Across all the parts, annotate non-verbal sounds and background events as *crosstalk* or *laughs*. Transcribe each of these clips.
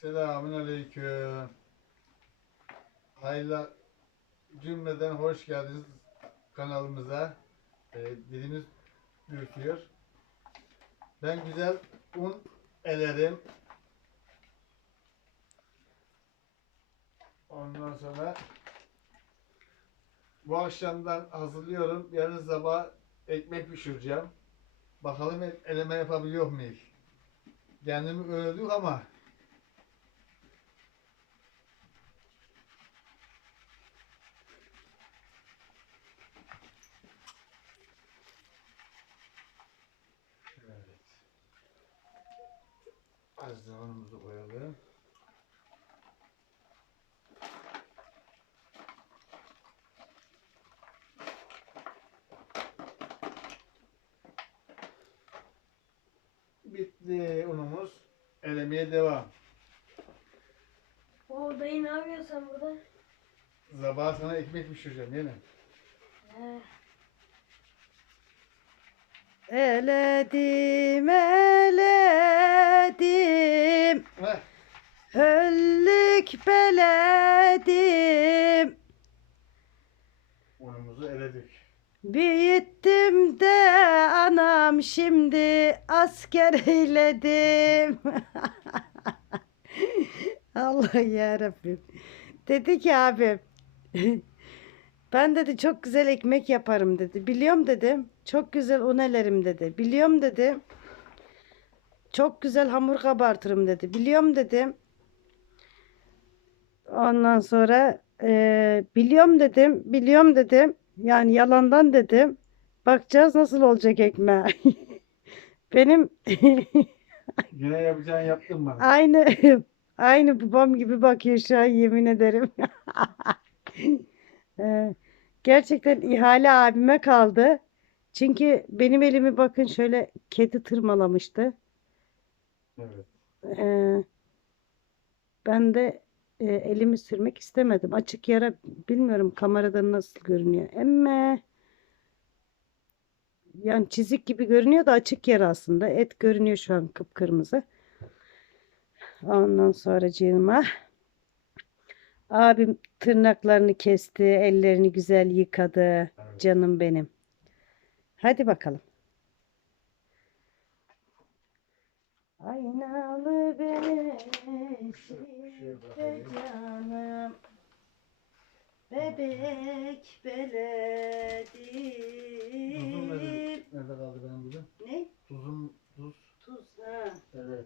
Selamun Aleyküm. Hayırlı cümleden hoş geldiniz kanalımıza. Ee, dilimiz ürküyor. Ben güzel un elerim. Ondan sonra bu akşamdan hazırlıyorum. Yarın sabah ekmek pişireceğim. Bakalım el- eleme yapabiliyor muyuz? Kendimi öldük ama Evet. Az da unumuzu koyalım. Bitti unumuz. Elemeye devam. O dayı ne yapıyorsun burada? Sabah sana ekmek pişireceğim yine. He. Eledim, eledim, Heh, höllük beledim. unumuzu eledik. Büyüttüm de anam şimdi asker *laughs* eyledim. *laughs* Allah yarabbim. Dedi ki abi *laughs* ben dedi çok güzel ekmek yaparım dedi. Biliyorum dedim. Çok güzel un elerim dedi. Biliyorum dedi. Çok güzel hamur kabartırım dedi. Biliyorum dedim. Ondan sonra eee, biliyorum dedim. Biliyorum dedim. Yani yalandan dedim. Bakacağız nasıl olacak ekmeği. *laughs* Benim *laughs* Yine yapacağını yaptın bana. aynı aynı babam gibi bakıyor şu an yemin ederim. *laughs* Ee, Gerçekten ihale abime kaldı. Çünkü benim elimi bakın şöyle kedi tırmalamıştı. Evet. Ee, ben de e, elimi sürmek istemedim. Açık yara bilmiyorum kameradan nasıl görünüyor. Emme yani çizik gibi görünüyor da açık yara aslında. Et görünüyor şu an kıpkırmızı. Ondan sonra abim tırnaklarını kesti, ellerini güzel yıkadı. Canım benim. Hadi bakalım. Aynalı beşikte canım Bebek Tuzum beledim nerede, nerede kaldı benim bugün? Ne? Tuzum, tuz. Tuz ha. Evet.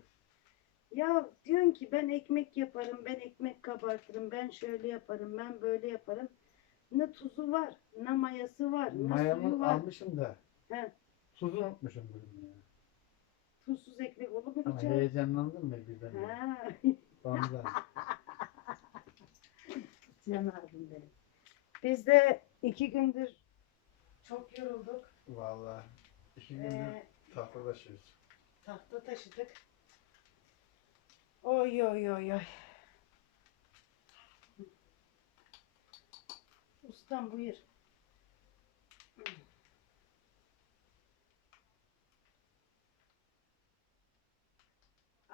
Ya diyorsun ki ben ekmek yaparım, ben ekmek kabartırım, ben şöyle yaparım, ben böyle yaparım. Ne tuzu var, ne mayası var, ne suyu Mayamı var. almışım da. He. Tuzu unutmuşum bugün ya. Tuzsuz ekmek olur mu Ama *laughs* *laughs* canım? heyecanlandım ben birden. Ha. Ondan. Can abim benim. Biz de iki gündür çok yorulduk. Vallahi iki gündür Ee, tahtalaşıyoruz. tahta taşıdık. Oy oy oy oy. Ustam buyur.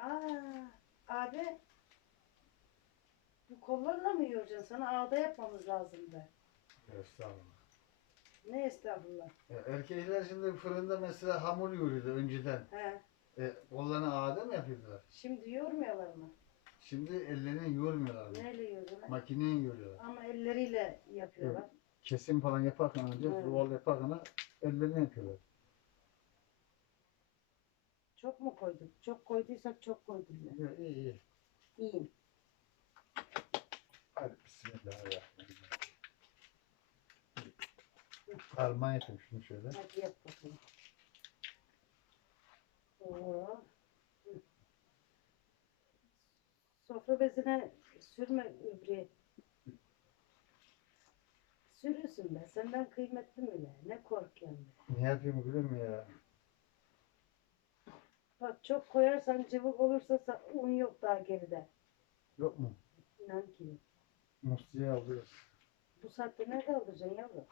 Aa, abi bu kollarla mı yoracaksın? Sana ağda yapmamız lazımdı. Estağfurullah. Ne estağfurullah. Ya erkekler şimdi fırında mesela hamur yoğuruyordu önceden. He, E, kollarını ağda mı yapıyordular? şimdi yormuyorlar mı? Şimdi ellerini yoğurmuyorlar. Neyle yoruyorlar? Makineyi yoğuruyorlar. Ama elleriyle yapıyorlar. Kesim falan yaparken önce, Evet. ruval yaparken ellerini yapıyorlar. Çok mu koyduk? Çok koyduysak çok koydum ben. İyi iyi. İyiyim. Hadi bismillahirrahmanirrahim. Parmağı yapayım şunu şöyle. Hadi yap bakalım. Oo. Hı. Sofra bezine sürme übriye. Sürürsün be. Senden kıymetli mi be? Ne korkuyorsun be? Ne yapayım gülüm ya? Bak çok koyarsan cıvık olursa sa- un yok daha geride. Yok mu? İnan ki. Mustiye alıyoruz. Bu saatte nerede alacaksın yavrum?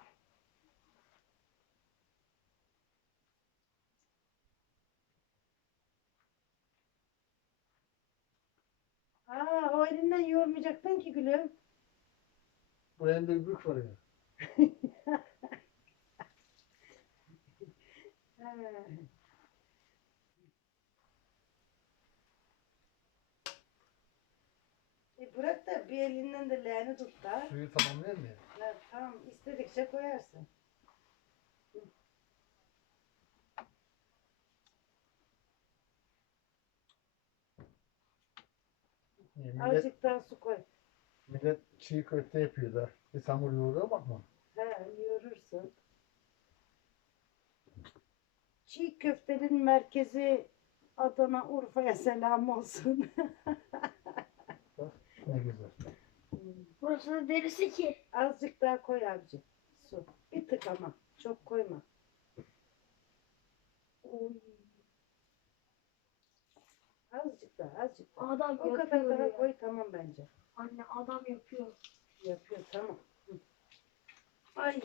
Aa, o elinden yoğurmayacaktın ki gülüm. Bu elimde bir büyük var ya. *laughs* Ha. Bırak da bir elinden de leğeni tut da. Suyu tamamlayalım ya. Ha, tamam istedikçe koyarsın. Niye? Millet, Azıcık daha su koy. millet çiğ köfte yapıyor da. Biz hamur yoğuruyor bakma. He yoğurursun. Çiğ köftenin merkezi Adana Urfa'ya selam olsun. *laughs* Ne güzel. Burası da derisi ki. Azıcık daha koy abicim. Su. Bir tık ama. Çok koyma. Oy. Azıcık daha azıcık daha. Adam O kadar daha ya. koy tamam bence. Anne adam yapıyor. Yapıyor tamam. Hı. Ay.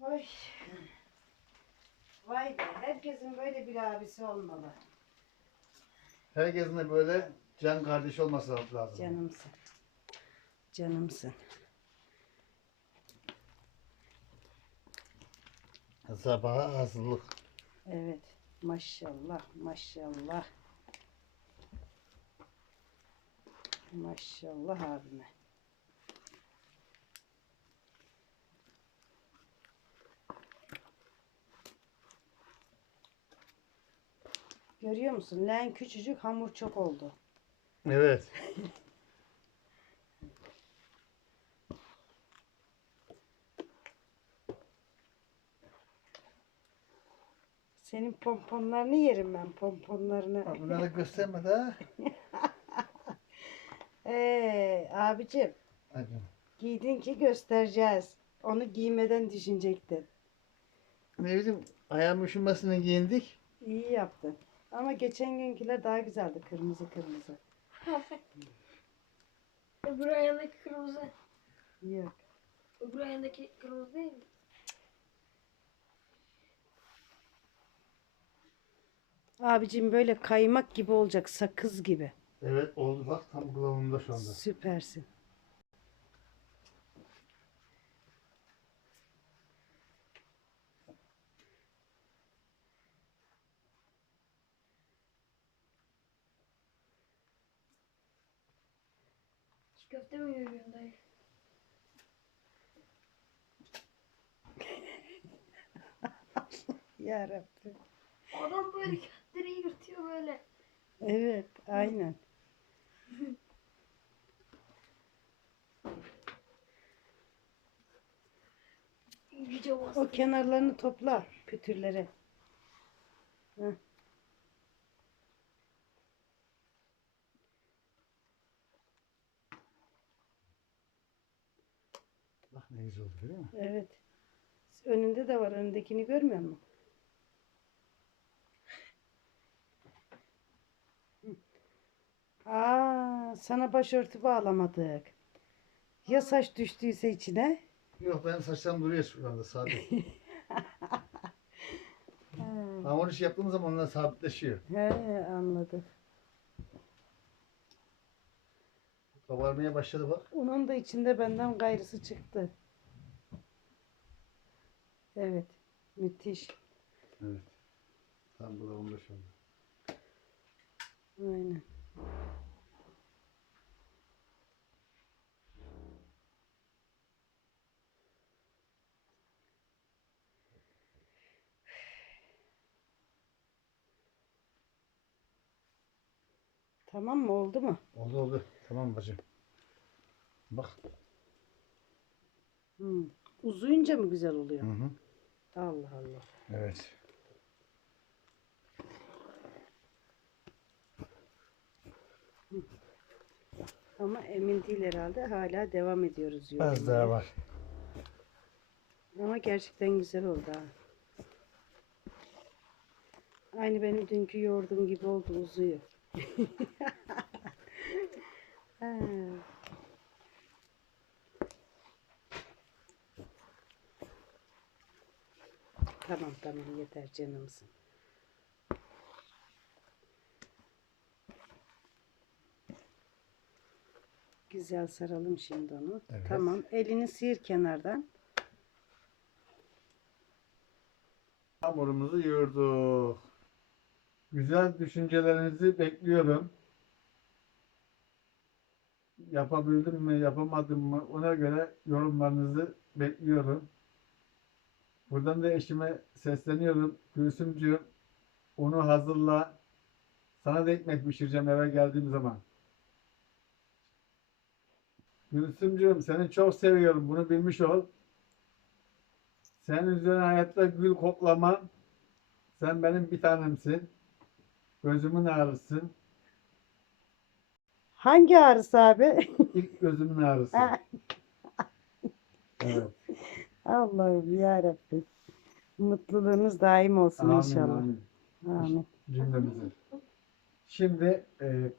Oy. Vay be herkesin böyle bir abisi olmalı. Herkesin de böyle can kardeş olması lazım. Canımsın. Canımsın. Sabaha hazırlık. Evet. Maşallah, maşallah. Maşallah abime. Görüyor musun? Leğen küçücük, hamur çok oldu. Evet. *laughs* Senin pomponlarını yerim ben, pomponlarını. Bak Bunları gösterme de. *laughs* Ee, abicim, Hadi. giydin ki göstereceğiz. Onu giymeden düşünecektin. Ne bileyim ayağım üşümesine giyindik. İyi yaptın. Ama geçen günküler daha güzeldi. Kırmızı kırmızı. *laughs* Öbür ayağındaki kırmızı. Yok. Öbür ayağındaki kırmızı değil mi? Abicim böyle kaymak gibi olacak. Sakız gibi. Evet oldu bak tam kıvamında şu anda. Süpersin. Köfte mi yürüyorsun dayı? *laughs* Yarabbim. Adam böyle köfteleri yırtıyor böyle. Evet, aynen. *laughs* O kenarlarını topla, pütürleri. Heh. Güzel oldu görüyor musun? Evet. Önünde de var. Önündekini görmüyor musun? Aa, sana başörtü bağlamadık. Ya saç düştüyse içine? Yok benim saçlarım duruyor şu anda sabit. *laughs* Ha. Hamur işi yaptığım zaman onlar sabitleşiyor. He, anladım. Kabarmaya başladı bak. Onun da içinde benden gayrısı çıktı. Evet. Müthiş. Evet. Tam kıvamında şu anda. Aynen. Tamam mı? Oldu mu? Oldu oldu. Tamam bacım. Bak. Hmm. Uzayınca mı güzel oluyor? Hı hı. Allah Allah. Evet. Ama emin değil herhalde. Hala devam ediyoruz. Az daha var. Ama gerçekten güzel oldu ha. Aynı benim dünkü yoğurdum gibi oldu uzuyor. *laughs* Ha. Tamam tamam yeter canımsın. Güzel saralım şimdi onu. Evet. Tamam. Elini sıyır kenardan. Hamurumuzu yoğurduk. Güzel düşüncelerinizi bekliyorum. Yapabildim mi, yapamadım mı ona göre yorumlarınızı bekliyorum. Buradan da eşime sesleniyorum. Gülsümcüğüm onu hazırla. Sana da ekmek pişireceğim eve geldiğim zaman. Gülsümcüğüm seni çok seviyorum. Bunu bilmiş ol. Senin üzerine hayatta gül koklamam. Sen benim bir tanemsin. Gözümün ağrısın. Hangi ağrısı abi? İlk gözümün ağrısı. *laughs* Evet. Allah'ım yarabbim. Mutluluğunuz daim olsun Amin, inşallah. amin. Amin. Cümlemizi. Şimdi e,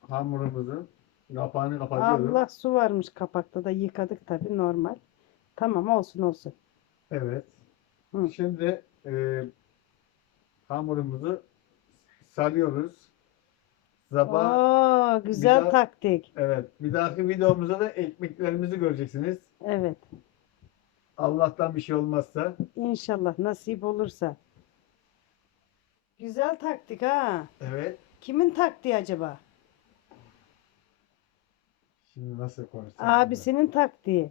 hamurumuzun kapağını kapatıyorum. Allah su varmış kapakta da yıkadık tabii normal. Tamam olsun olsun. Evet. Hı. Şimdi e, hamurumuzu sarıyoruz. Sabah Oo, güzel daha- taktik. evet. Bir dahaki videomuzda da ekmeklerimizi göreceksiniz. Evet. Allah'tan bir şey olmazsa. İnşallah nasip olursa. Güzel taktik ha. Evet. Kimin taktiği acaba? Şimdi nasıl konuşacağım? Abisinin taktiği.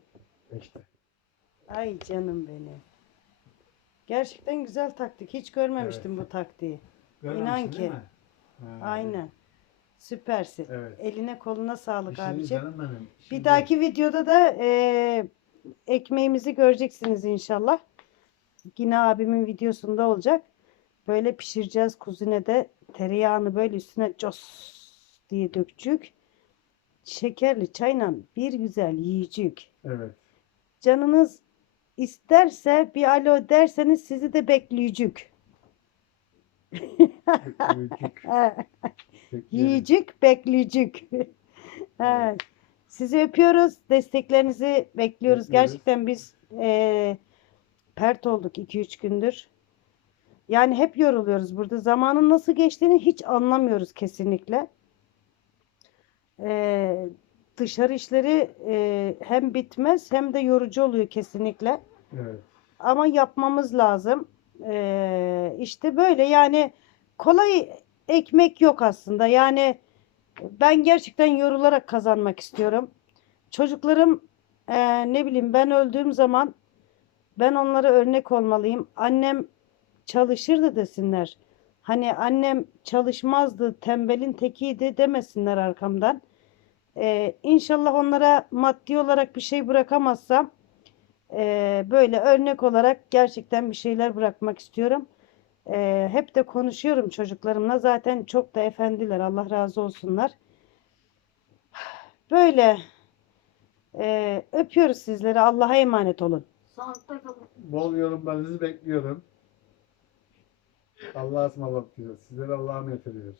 İşte. Ay canım benim. Gerçekten güzel taktik. Hiç görmemiştim bu taktiği. Görmemişsin ki. değil mi? Ha, Aynen. Süpersin. Evet. Eline koluna sağlık abicim. canım benim. Bir Şimdi- dahaki videoda da eee, ekmeğimizi göreceksiniz inşallah. Yine abimin videosunda olacak. Böyle pişireceğiz kuzinede. Tereyağını böyle üstüne cos diye dökecek. Şekerli çayla bir güzel yiyecek. Evet. Canınız isterse bir alo derseniz sizi de bekleyecek. *laughs* Yiyecek, bekleyecek. *laughs* Evet. Sizi öpüyoruz. Desteklerinizi bekliyoruz. Bekliyoruz. Gerçekten biz eee, pert olduk 2-3 gündür. Yani hep yoruluyoruz burada. Zamanın nasıl geçtiğini hiç anlamıyoruz kesinlikle. Eee, dışarı işleri eee, hem bitmez hem de yorucu oluyor kesinlikle. Evet. Ama yapmamız lazım. Eee işte böyle yani kolay ekmek yok aslında. Yani ben gerçekten yorularak kazanmak istiyorum. Çocuklarım eee, ne bileyim ben öldüğüm zaman ben onlara örnek olmalıyım. Annem çalışırdı desinler. Hani annem çalışmazdı, tembelin tekiydi demesinler arkamdan. Eee inşallah onlara maddi olarak bir şey bırakamazsam eee, böyle örnek olarak gerçekten bir şeyler bırakmak istiyorum. Eee, hep de konuşuyorum çocuklarımla. Zaten çok da efendiler. Allah razı olsunlar. Böyle eee, öpüyoruz sizleri. Allah'a emanet olun. Sağlıkta kalın. Bol yorumlarınızı bekliyorum. Allah'a ısmarladık diyoruz. Sizlere Allah'a emanet ediyoruz.